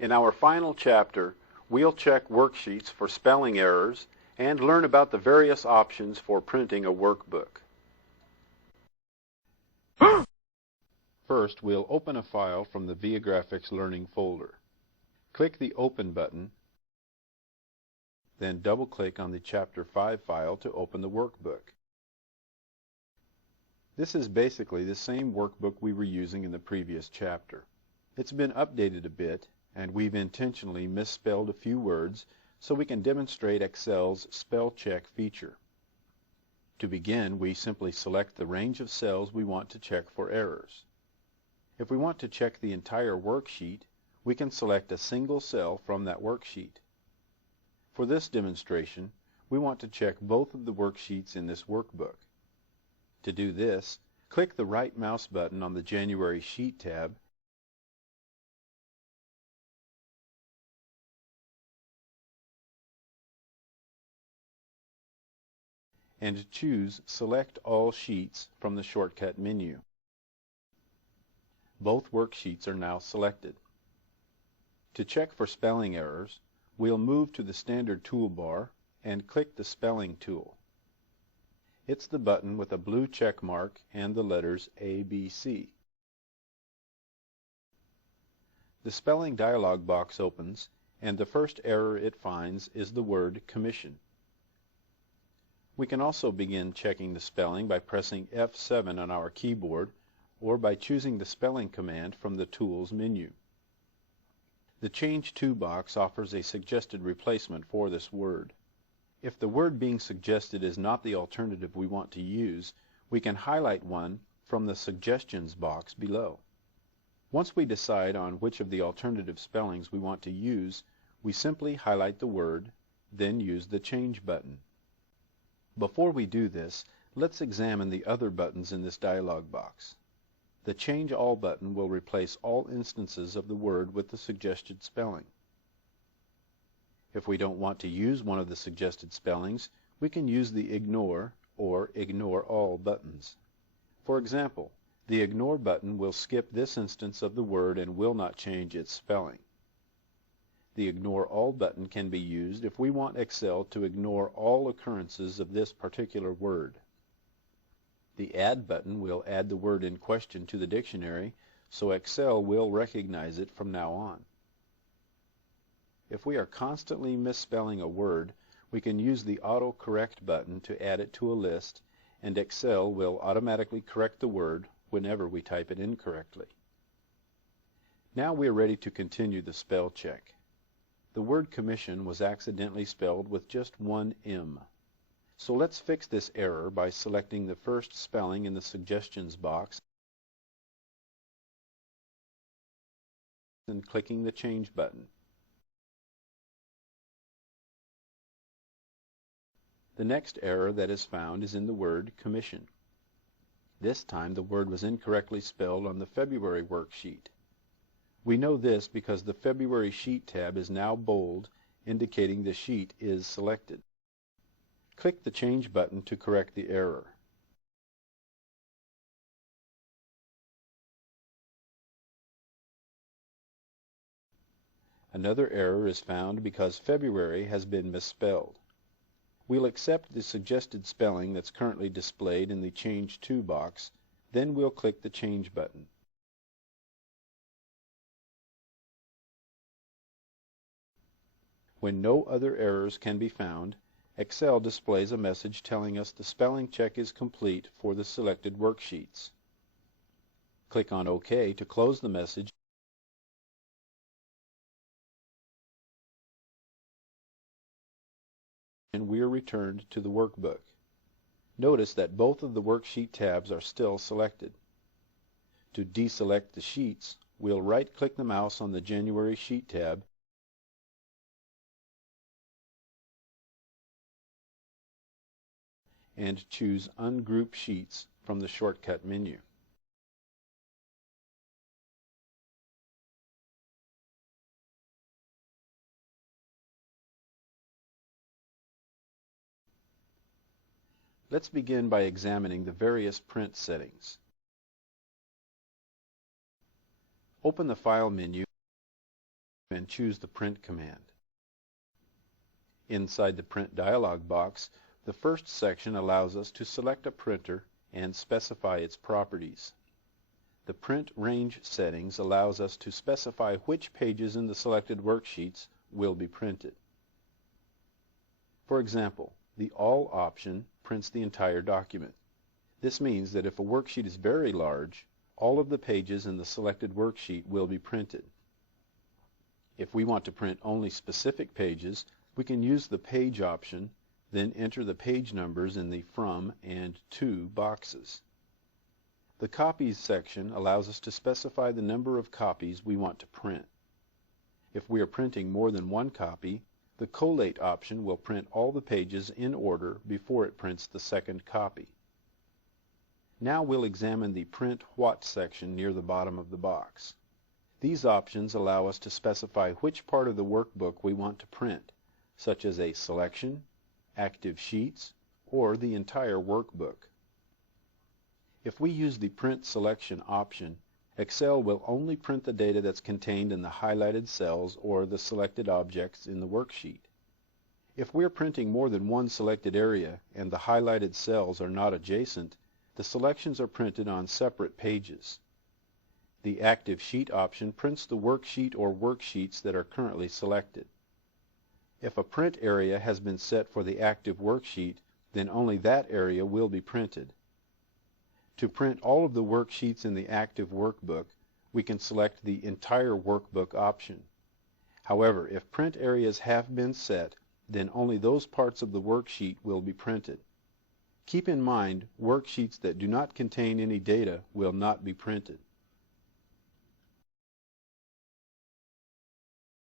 In our final chapter, we'll check worksheets for spelling errors and learn about the various options for printing a workbook. First, we'll open a file from the Viagrafix Learning folder. Click the Open button, then double-click on the Chapter 5 file to open the workbook. This is basically the same workbook we were using in the previous chapter. It's been updated a bit, and we've intentionally misspelled a few words so we can demonstrate Excel's spell check feature. To begin, we simply select the range of cells we want to check for errors. If we want to check the entire worksheet, we can select a single cell from that worksheet. For this demonstration, we want to check both of the worksheets in this workbook. To do this, click the right mouse button on the January Sheet tab and choose Select All Sheets from the shortcut menu. Both worksheets are now selected. To check for spelling errors, we'll move to the standard toolbar and click the Spelling tool. It's the button with a blue check mark and the letters A, B, C. The spelling dialog box opens, and the first error it finds is the word commission. We can also begin checking the spelling by pressing F7 on our keyboard or by choosing the spelling command from the Tools menu. The Change To box offers a suggested replacement for this word. If the word being suggested is not the alternative we want to use, we can highlight one from the Suggestions box below. Once we decide on which of the alternative spellings we want to use, we simply highlight the word, then use the Change button. Before we do this, let's examine the other buttons in this dialog box. The Change All button will replace all instances of the word with the suggested spelling. If we don't want to use one of the suggested spellings, we can use the Ignore or Ignore All buttons. For example, the Ignore button will skip this instance of the word and will not change its spelling. The Ignore All button can be used if we want Excel to ignore all occurrences of this particular word. The Add button will add the word in question to the dictionary, so Excel will recognize it from now on. If we are constantly misspelling a word, we can use the Auto Correct button to add it to a list, and Excel will automatically correct the word whenever we type it incorrectly. Now we are ready to continue the spell check. The word commission was accidentally spelled with just one M. So let's fix this error by selecting the first spelling in the Suggestions box and clicking the Change button. The next error that is found is in the word commission. This time the word was incorrectly spelled on the February worksheet. We know this because the February Sheet tab is now bold, indicating the sheet is selected. Click the Change button to correct the error. Another error is found because February has been misspelled. We'll accept the suggested spelling that's currently displayed in the Change To box, then we'll click the Change button. When no other errors can be found, Excel displays a message telling us the spelling check is complete for the selected worksheets. Click on OK to close the message and we are returned to the workbook. Notice that both of the worksheet tabs are still selected. To deselect the sheets, we'll right-click the mouse on the January Sheet tab and choose Ungroup Sheets from the shortcut menu. Let's begin by examining the various print settings. Open the File menu and choose the Print command. Inside the Print dialog box, the first section allows us to select a printer and specify its properties. The Print Range settings allows us to specify which pages in the selected worksheets will be printed. For example, the All option prints the entire document. This means that if a worksheet is very large, all of the pages in the selected worksheet will be printed. If we want to print only specific pages, we can use the Page option, then enter the page numbers in the From and To boxes. The Copies section allows us to specify the number of copies we want to print. If we are printing more than one copy, the Collate option will print all the pages in order before it prints the second copy. Now we'll examine the Print What section near the bottom of the box. These options allow us to specify which part of the workbook we want to print, such as a selection, active sheets, or the entire workbook. If we use the Print Selection option, Excel will only print the data that's contained in the highlighted cells or the selected objects in the worksheet. If we're printing more than one selected area and the highlighted cells are not adjacent, the selections are printed on separate pages. The Active Sheet option prints the worksheet or worksheets that are currently selected. If a print area has been set for the active worksheet, then only that area will be printed. To print all of the worksheets in the active workbook, we can select the Entire Workbook option. However, if print areas have been set, then only those parts of the worksheet will be printed. Keep in mind, worksheets that do not contain any data will not be printed.